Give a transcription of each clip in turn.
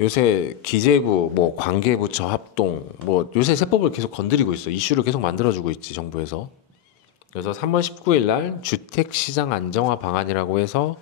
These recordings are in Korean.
요새 기재부, 뭐 관계부처 합동, 뭐 요새 세법을 계속 건드리고 있어. 이슈를 계속 만들어주고 있지 정부에서. 그래서 3월 19일 날 주택시장 안정화 방안이라고 해서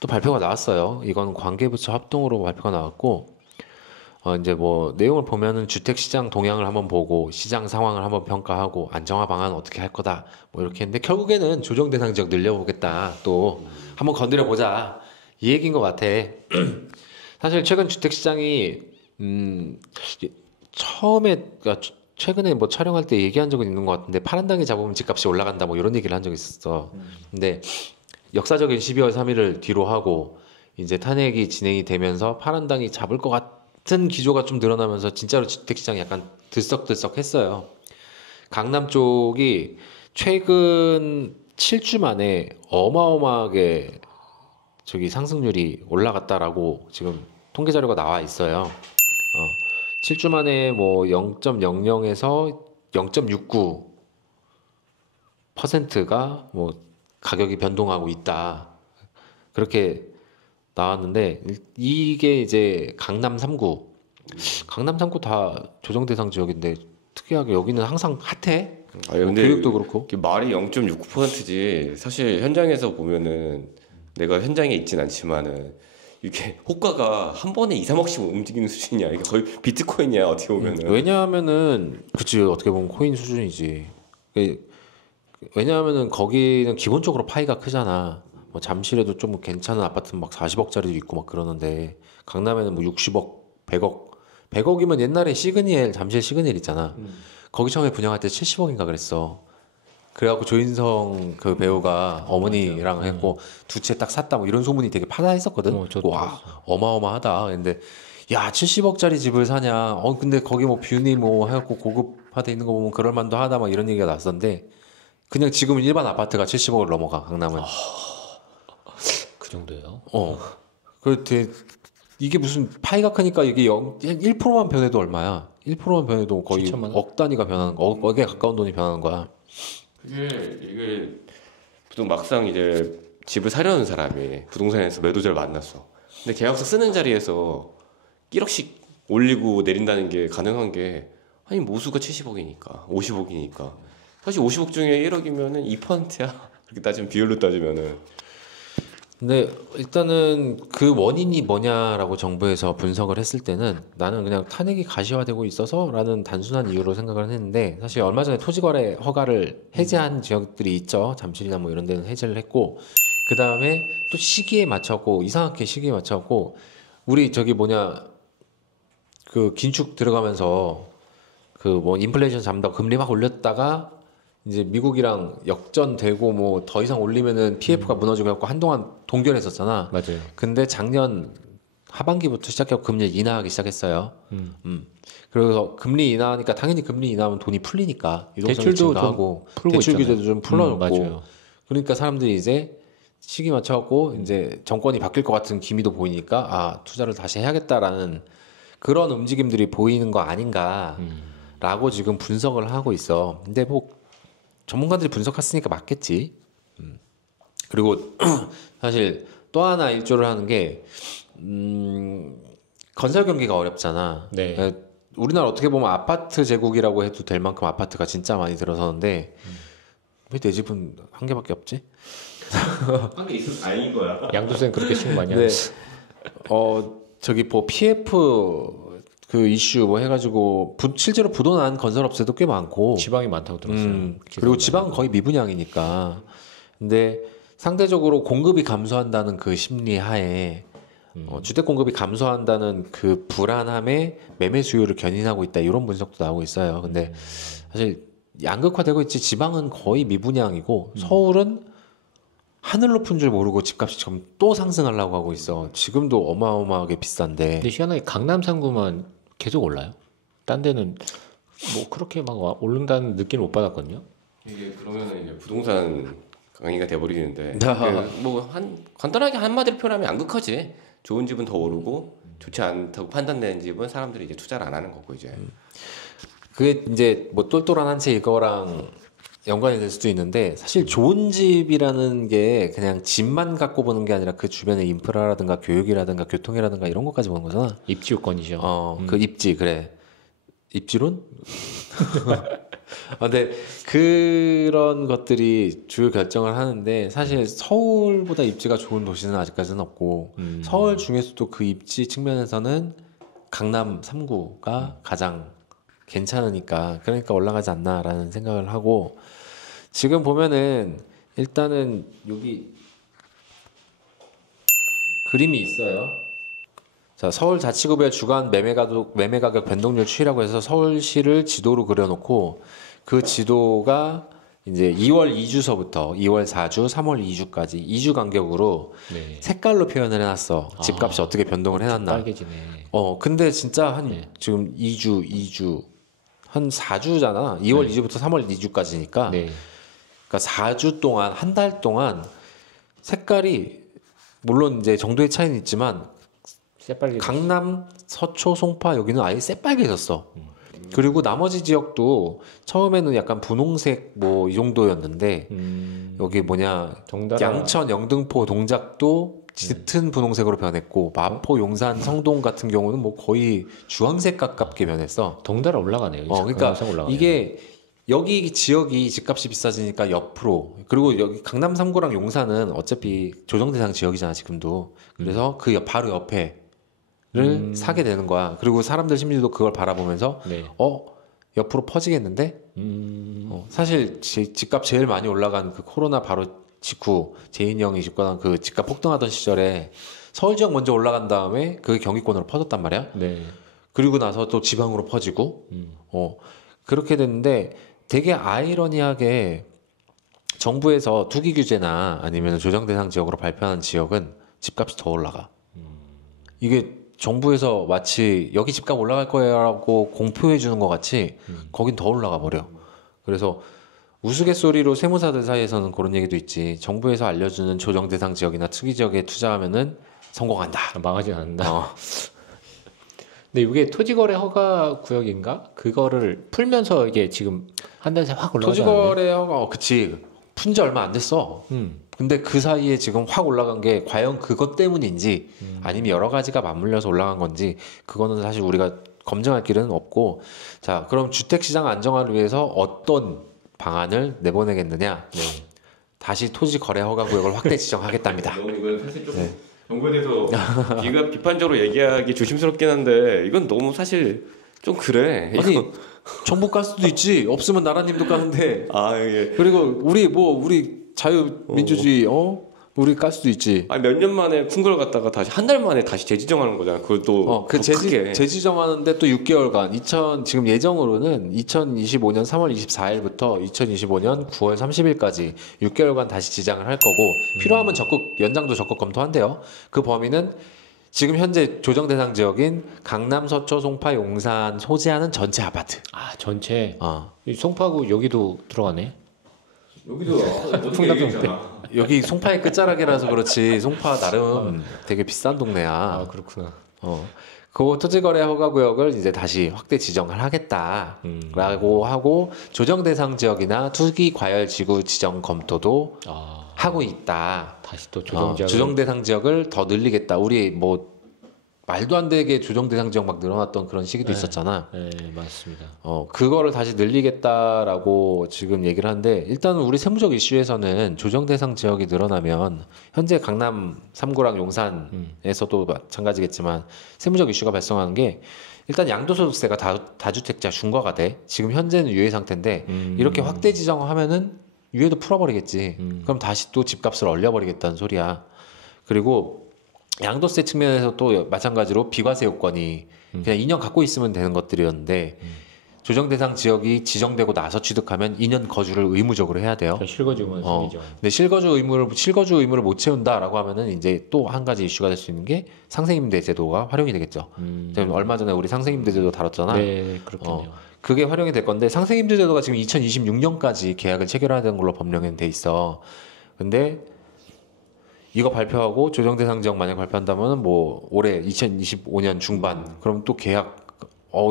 또 발표가 나왔어요. 이건 관계부처 합동으로 발표가 나왔고, 이제 뭐 내용을 보면은 주택시장 동향을 한번 보고 시장 상황을 한번 평가하고 안정화 방안 어떻게 할 거다 뭐 이렇게 했는데 결국에는 조정 대상 지역 늘려보겠다 또 한번 건드려 보자 이 얘기인 것 같아. 사실 최근 주택시장이 처음에 그러니까 최근에 뭐 촬영할 때 얘기한 적은 있는 것 같은데 파란당이 잡으면 집값이 올라간다 뭐 이런 얘기를 한 적이 있었어. 근데 역사적인 12월 3일을 뒤로 하고 이제 탄핵이 진행이 되면서 파란당이 잡을 것 같은 기조가 좀 늘어나면서 진짜로 주택시장이 약간 들썩들썩했어요. 강남 쪽이 최근 7주 만에 어마어마하게 저기 상승률이 올라갔다라고 지금 통계 자료가 나와 있어요. 7주 만에 뭐 0.00에서 0.69%가 뭐 가격이 변동하고 있다. 그렇게 나왔는데 이게 이제 강남 3구. 강남 3구 다 조정 대상 지역인데 특이하게 여기는 항상 핫해. 아니 뭐 근데 교육도 그렇고. 이게 말이 0.69%지 사실 현장에서 보면은 내가 현장에 있진 않지만은 이게 호가가 한 번에 2, 3억씩 움직이는 수준이야. 이게 거의 비트코인이야 어떻게 보면은. 왜냐하면은 그치 어떻게 보면 코인 수준이지. 그- 왜냐하면은 거기는 기본적으로 파이가 크잖아. 뭐 잠실에도 좀 괜찮은 아파트는 막 40억짜리도 있고 막 그러는데 강남에는 뭐 60억, 100억, 100억이면 옛날에 시그니엘 잠실 시그니엘 있잖아. 거기 처음에 분양할 때 70억인가 그랬어. 그래갖고 조인성 그 배우가 어머니랑 했고 두 채 딱 샀다 뭐 이런 소문이 되게 파다했었거든. 저도 와 어마어마하다. 근데 야 70억짜리 집을 사냐? 근데 거기 뭐 뷰니 뭐 해갖고 고급화돼 있는 거 보면 그럴만도 하다 막 이런 얘기가 났었는데 그냥 지금은 일반 아파트가 70억을 넘어가 강남은. 그 정도예요. 어. 그렇대. 이게 무슨 파이가 크니까 이게 1%만 변해도 얼마야? 1%만 변해도 거의 7천만 원? 억 단위가 변하는 거, 억에 가까운 돈이 변하는 거야. 이게 보통 막상 이제 집을 사려는 사람이 부동산에서 매도자를 만났어. 근데 계약서 쓰는 자리에서 1억씩 올리고 내린다는 게 가능한 게 아니 모수가 70억이니까 50억이니까 사실 50억 중에 1억이면은 2%야. 그렇게 따지면 비율로 따지면은 근데 일단은 그 원인이 뭐냐라고 정부에서 분석을 했을 때는 나는 그냥 탄핵이 가시화되고 있어서라는 단순한 이유로 생각을 했는데 사실 얼마 전에 토지거래 허가를 해제한 지역들이 있죠. 잠실이나 뭐 이런 데는 해제를 했고 그 다음에 또 시기에 맞춰갖고 이상하게 시기에 맞춰갖고 우리 저기 뭐냐 그 긴축 들어가면서 그 뭐 인플레이션 잡는다고 금리 막 올렸다가 이제 미국이랑 역전되고 뭐 더 이상 올리면은 PF가 무너지고 해갖고 한동안 동결했었잖아. 맞아요. 근데 작년 하반기부터 시작해서 금리 인하하기 시작했어요. 그래서 금리 인하하니까 당연히 금리 인하하면 돈이 풀리니까 유동성이 대출도 좀 증가하고 풀고 대출 있잖아요. 규제도 좀 풀어놓고 맞아요. 그러니까 사람들이 이제 시기 맞춰갖고 이제 정권이 바뀔 것 같은 기미도 보이니까 아 투자를 다시 해야겠다라는 그런 움직임들이 보이는 거 아닌가라고 지금 분석을 하고 있어. 근데 뭐 전문가들이 분석했으니까 맞겠지. 그리고 사실 또 하나 일조를 하는 게 건설 경기가 어렵잖아. 네. 우리나라 어떻게 보면 아파트 제국이라고 해도 될 만큼 아파트가 진짜 많이 들어서는데 왜 내 집은 한 개밖에 없지? 한 게 있으면 다행인 거야. 양도세 그렇게 신고 많이 네. 하는데 저기 뭐 PF 그 이슈 뭐 해가지고 실제로 부도난 건설업체도 꽤 많고 지방이 많다고 들었어요. 그리고 지방은 거의 미분양이니까. 근데 상대적으로 공급이 감소한다는 그 심리 하에 주택 공급이 감소한다는 그 불안함에 매매 수요를 견인하고 있다 이런 분석도 나오고 있어요. 근데 사실 양극화되고 있지 지방은 거의 미분양이고 서울은 하늘 높은 줄 모르고 집값이 지금 또 상승하려고 하고 있어. 지금도 어마어마하게 비싼데. 근데 희한하게 강남 상구만 계속 올라요. 딴 데는 뭐 그렇게 막 오른다는 느낌을 못 받았거든요. 이게 그러면은 이제 부동산 강의가 돼버리는데 아. 뭐한 간단하게 한마디로 표현하면 양극화지. 좋은 집은 더 오르고 좋지 않다고 판단되는 집은 사람들이 이제 투자를 안 하는 거고 이제. 그게 이제 뭐 똘똘한 한 채 이거랑 연관이 될 수도 있는데 사실 좋은 집이라는 게 그냥 집만 갖고 보는 게 아니라 그 주변의 인프라라든가 교육이라든가 교통이라든가 이런 것까지 보는 거잖아. 입지요건이죠. 그 입지 그래. 입지론? 근데 그런 것들이 주요 결정을 하는데 사실 서울보다 입지가 좋은 도시는 아직까지는 없고 서울 중에서도 그 입지 측면에서는 강남 3구가 가장 괜찮으니까 그러니까 올라가지 않나라는 생각을 하고 지금 보면은 일단은 여기 그림이 있어요. 자, 서울자치구별 주간 매매가격 변동률 추이라고 해서 서울시를 지도로 그려놓고 그 지도가 이제 2월 2주서부터 2월 4주, 3월 2주까지 2주 간격으로 네. 색깔로 표현을 해놨어. 집값이 어떻게 변동을 해놨나. 빨개지네. 근데 진짜 한 네. 지금 2주, 한 4주잖아. 2월 2주부터 3월 2주까지니까. 네. 그러니까 4주 동안, 한 달 동안 색깔이 물론 이제 정도의 차이는 있지만 새빨개. 강남, 서초, 송파 여기는 아예 새빨개졌어. 그리고 나머지 지역도 처음에는 약간 분홍색 뭐 이 정도였는데 여기 뭐냐 동달아. 양천, 영등포, 동작도 짙은 분홍색으로 변했고 마포, 용산, 성동 같은 경우는 뭐 거의 주황색 가깝게 변했어. 덩달아 올라가네요. 그러니까 올라가네요. 이게 여기 지역이 집값이 비싸지니까 옆으로 그리고 여기 강남 3구랑 용산은 어차피 조정 대상 지역이잖아 지금도. 그래서 그 바로 옆에를 사게 되는 거야. 그리고 사람들 심리도 그걸 바라보면서 네. 옆으로 퍼지겠는데? 사실 집값 제일 많이 올라간 그 코로나 바로 직후 재인이 형이 집권한 그 집값 폭등하던 시절에 서울 지역 먼저 올라간 다음에 그게 경기권으로 퍼졌단 말이야. 네. 그리고 나서 또 지방으로 퍼지고 그렇게 됐는데 되게 아이러니하게 정부에서 투기 규제나 아니면 조정 대상 지역으로 발표한 지역은 집값이 더 올라가. 이게 정부에서 마치 여기 집값 올라갈 거야라고 공표해 주는 것 같이 거긴 더 올라가 버려. 그래서 우스갯소리로 세무사들 사이에서는 그런 얘기도 있지. 정부에서 알려주는 조정 대상 지역이나 투기 지역에 투자하면은 성공한다. 망하진 않는다. 근데 이게 토지거래 허가 구역인가? 그거를 풀면서 이게 지금 한 달새 확 올라가지 않았나요? 토지거래 허가 그치. 푼 지 얼마 안 됐어. 근데 그 사이에 지금 확 올라간 게 과연 그것 때문인지 아니면 여러 가지가 맞물려서 올라간 건지 그거는 사실 우리가 검증할 길은 없고 자 그럼 주택시장 안정화를 위해서 어떤 방안을 내보내겠느냐 다시 토지거래 허가 구역을 확대 지정하겠답니다. 너무 이건 사실 좀 정부에 대해서 비판적으로 얘기하기 조심스럽긴 한데 이건 너무 사실 좀 그래. 아니 정부 깔 수도 있지 없으면 나라님도 까는데 예. 그리고 우리 자유민주주의 우리 깔 수도 있지. 아니 몇 년 만에 큰 걸 갖다가 다시 한 달 만에 다시 재지정하는 거잖아. 그것도 그 크게. 재지정하는데 또 6개월간 지금 예정으로는 2025년 3월 24일부터 2025년 9월 30일까지 6개월간 다시 지정을 할 거고 필요하면 연장도 적극 검토한대요. 그 범위는 지금 현재 조정 대상 지역인 강남, 서초, 송파, 용산 소재하는 전체 아파트. 아 전체. 이 송파구 여기도 들어가네. 여기도 풍남동네. 여기 송파의 끝자락이라서 그렇지 송파 나름 되게 비싼 동네야. 아 그렇구나. 그 토지거래 허가구역을 이제 다시 확대 지정을 하겠다라고 하고 조정 대상 지역이나 투기 과열 지구 지정 검토도 하고 있다. 다시 또 조정 지역. 조정 대상 지역을 더 늘리겠다. 우리 뭐 말도 안 되게 조정 대상 지역 막 늘어났던 그런 시기도 있었잖아. 네 맞습니다. 그거를 다시 늘리겠다라고 지금 얘기를 하는데 일단은 우리 세무적 이슈에서는 조정 대상 지역이 늘어나면 현재 강남 3구랑 용산에서도 마찬가지겠지만 세무적 이슈가 발생하는 게 일단 양도소득세가 다주택자 중과가 돼. 지금 현재는 유예 상태인데 이렇게 확대 지정하면은 유예도 풀어버리겠지. 그럼 다시 또 집값을 얼려버리겠다는 소리야. 그리고 양도세 측면에서 또 마찬가지로 비과세 요건이 그냥 2년 갖고 있으면 되는 것들이었는데 조정 대상 지역이 지정되고 나서 취득하면 2년 거주를 의무적으로 해야 돼요. 실거주만 생기죠. 근데 실거주 의무를 못 채운다라고 하면은 이제 또 한 가지 이슈가 될 수 있는 게 상생임대 제도가 활용이 되겠죠. 얼마 전에 우리 상생임대 제도 다뤘잖아. 네 그렇겠네요. 그게 활용이 될 건데 상생임대 제도가 지금 2026년까지 계약을 체결해야 되는 걸로 법령에 돼 있어. 근데 이거 발표하고 조정 대상 지역 만약 발표한다면 뭐 올해 2025년 중반 그럼 또 계약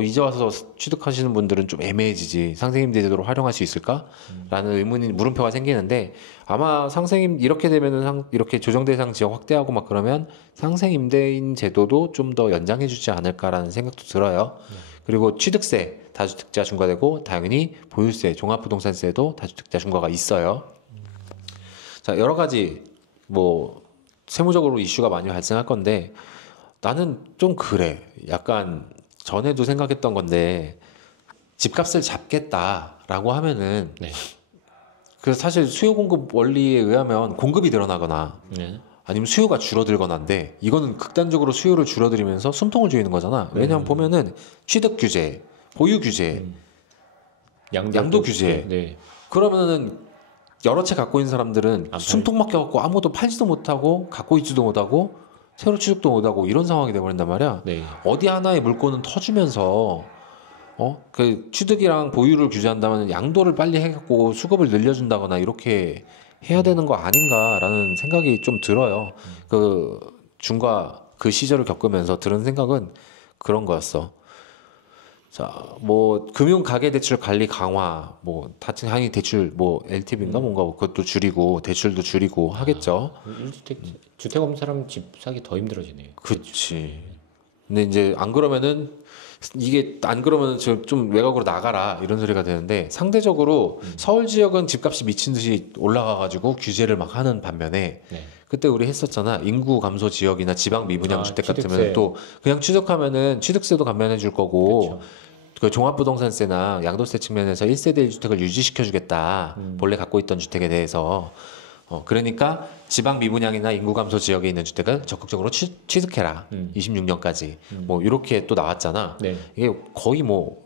이제 와서 취득하시는 분들은 좀 애매해지지. 상생임대 제도를 활용할 수 있을까? 라는 물음표가 생기는데 아마 이렇게 되면은 이렇게 조정 대상 지역 확대하고 막 그러면 상생임대인 제도도 좀 더 연장해주지 않을까라는 생각도 들어요. 그리고 취득세 다주택자 중과되고 당연히 보유세 종합부동산세도 다주택자 중과가 있어요. 자, 여러 가지 뭐 세무적으로 이슈가 많이 발생할 건데 나는 좀 그래. 약간 전에도 생각했던 건데 집값을 잡겠다라고 하면은 네. 그 사실 수요 공급 원리에 의하면 공급이 늘어나거나 네. 아니면 수요가 줄어들거나인데 이거는 극단적으로 수요를 줄어들이면서 숨통을 조이는 거잖아. 왜냐하면 보면은 취득 규제, 보유 규제, 양도 규제. 네. 그러면은 여러 채 갖고 있는 사람들은 안 숨통 막혀갖고 아무도 팔지도 못하고 갖고 있지도 못하고 새로 취득도 못하고 이런 상황이 돼버린단 말이야. 네. 어디 하나의 물건은 터주면서 그 취득이랑 보유를 규제한다면 양도를 빨리 해갖고 수급을 늘려준다거나 이렇게 해야 되는 거 아닌가라는 생각이 좀 들어요. 그 중과 그 시절을 겪으면서 들은 생각은 그런 거였어. 자, 뭐 금융 가계 대출 관리 강화, 뭐 당연히 대출 뭐 LTV인가 뭔가 그것도 줄이고 대출도 줄이고 하겠죠. 1주택 주택 없는 사람 집 사기 더 힘들어지네요. 그치. 근데 이제 안 그러면은 이게 안 그러면은 좀 외곽으로 나가라 이런 소리가 되는데 상대적으로 서울 지역은 집값이 미친 듯이 올라가가지고 규제를 막 하는 반면에 네. 그때 우리 했었잖아. 인구 감소 지역이나 지방 미분양 주택 취득세. 같으면 또 그냥 취득하면은 취득세도 감면해 줄 거고 그렇죠. 그 종합부동산세나 양도세 측면에서 1세대 1주택을 유지시켜 주겠다. 본래 갖고 있던 주택에 대해서. 그러니까 지방 미분양이나 인구 감소 지역에 있는 주택을 적극적으로 취득해라. 26년까지. 뭐 이렇게 또 나왔잖아. 네. 이게 거의 뭐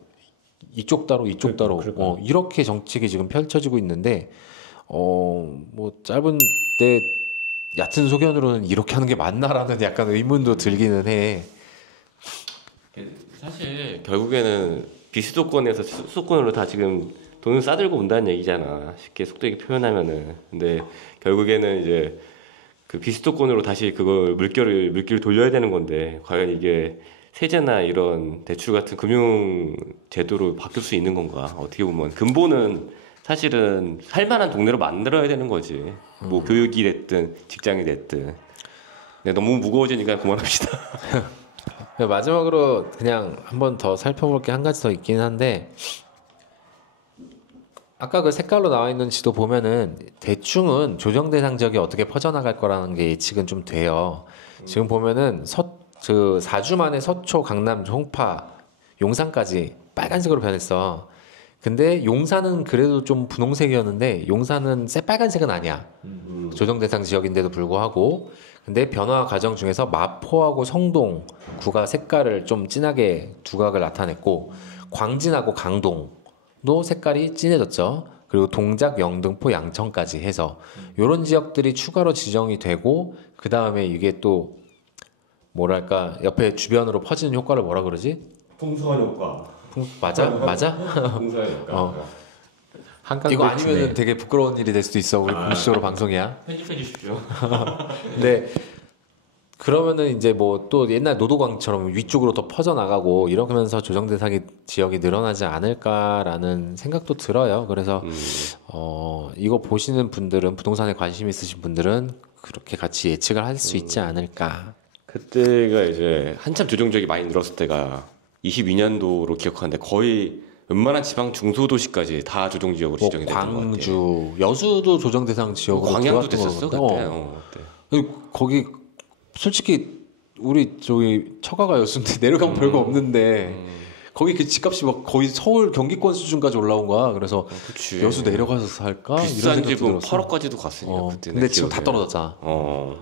이쪽 따로 이쪽 따로 그럴까요? 이렇게 정책이 지금 펼쳐지고 있는데 뭐 짧은 때 얕은 소견으로는 이렇게 하는 게 맞나라는 약간 의문도 들기는 해. 사실 결국에는 비수도권에서 수도권으로 다 지금 돈을 싸들고 온다는 얘기잖아. 쉽게 속도 있게 표현하면은. 근데 결국에는 이제 그 비수도권으로 다시 그걸 물결을 돌려야 되는 건데 과연 이게 세제나 이런 대출 같은 금융 제도로 바뀔 수 있는 건가? 어떻게 보면 근본은 사실은 살만한 동네로 만들어야 되는 거지. 뭐 교육이 됐든 직장이 됐든. 근데 너무 무거워지니까 그만합시다. 마지막으로 그냥 한 번 더 살펴볼 게 한 가지 더 있긴 한데 아까 그 색깔로 나와 있는 지도 보면은 대충은 조정 대상 지역이 어떻게 퍼져나갈 거라는 게 예측은 좀 돼요. 지금 보면은 그 4주 만에 서초, 강남, 송파, 용산까지 빨간색으로 변했어. 근데 용산은 그래도 좀 분홍색이었는데 용산은 새빨간색은 아니야. 조정 대상 지역인데도 불구하고 근데 변화 과정 중에서 마포하고 성동구가 색깔을 좀 진하게 두각을 나타냈고 광진하고 강동도 색깔이 진해졌죠. 그리고 동작, 영등포, 양천까지 해서 이런 지역들이 추가로 지정이 되고 그 다음에 이게 또 뭐랄까 옆에 주변으로 퍼지는 효과를 뭐라 그러지? 풍선 효과. 맞아? 풍선 효과. 이거 아니면 되게 부끄러운 일이 될 수도 있어. 우리 공식적으로 방송이야. 편집해 주십시오. 근데 그러면은 이제 뭐 또 옛날 노도광처럼 위쪽으로 더 퍼져 나가고 이러면서 조정 대상이 지역이 늘어나지 않을까라는 생각도 들어요. 그래서 이거 보시는 분들은 부동산에 관심 있으신 분들은 그렇게 같이 예측을 할 수 있지 않을까. 그때가 이제 한참 조정 지역이 많이 늘었을 때가 22년도로 기억하는데 거의 웬만한 지방 중소도시까지 다 조정 지역으로 뭐 지정이 됐던 것 같아. 광주, 여수도 조정 대상 지역으로 광양도 들어갔던 됐었어 것 그때. 같은데. 그때. 거기 솔직히 우리 저기 처가가 여수인데 내려가면 별거 없는데 거기 그 집값이 막 거의 서울 경기권 수준까지 올라온 거야. 그래서 그치. 여수 내려가서 살까? 이런 비싼 생각도 집은 들었어. 8억까지도 갔으니까 그때. 근데 지금 다 떨어졌잖아.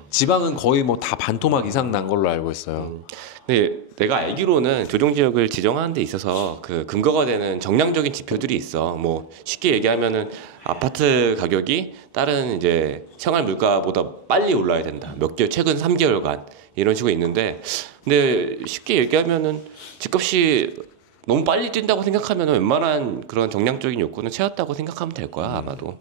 지방은 거의 뭐 다 반토막 이상 난 걸로 알고 있어요. 근데 내가 알기로는 조정 지역을 지정하는 데 있어서 그 근거가 되는 정량적인 지표들이 있어. 뭐 쉽게 얘기하면은 아파트 가격이 다른 이제 생활 물가보다 빨리 올라야 된다. 몇 개월 최근 3개월간 이런 식으로 있는데 근데 쉽게 얘기하면은 집값이 너무 빨리 뛴다고 생각하면 웬만한 그런 정량적인 요건은 채웠다고 생각하면 될 거야 아마도.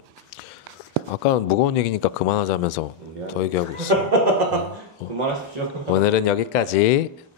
아까 무거운 얘기니까 그만하자면서 더 얘기하고 있어. 그만하십시오. 오늘은 여기까지.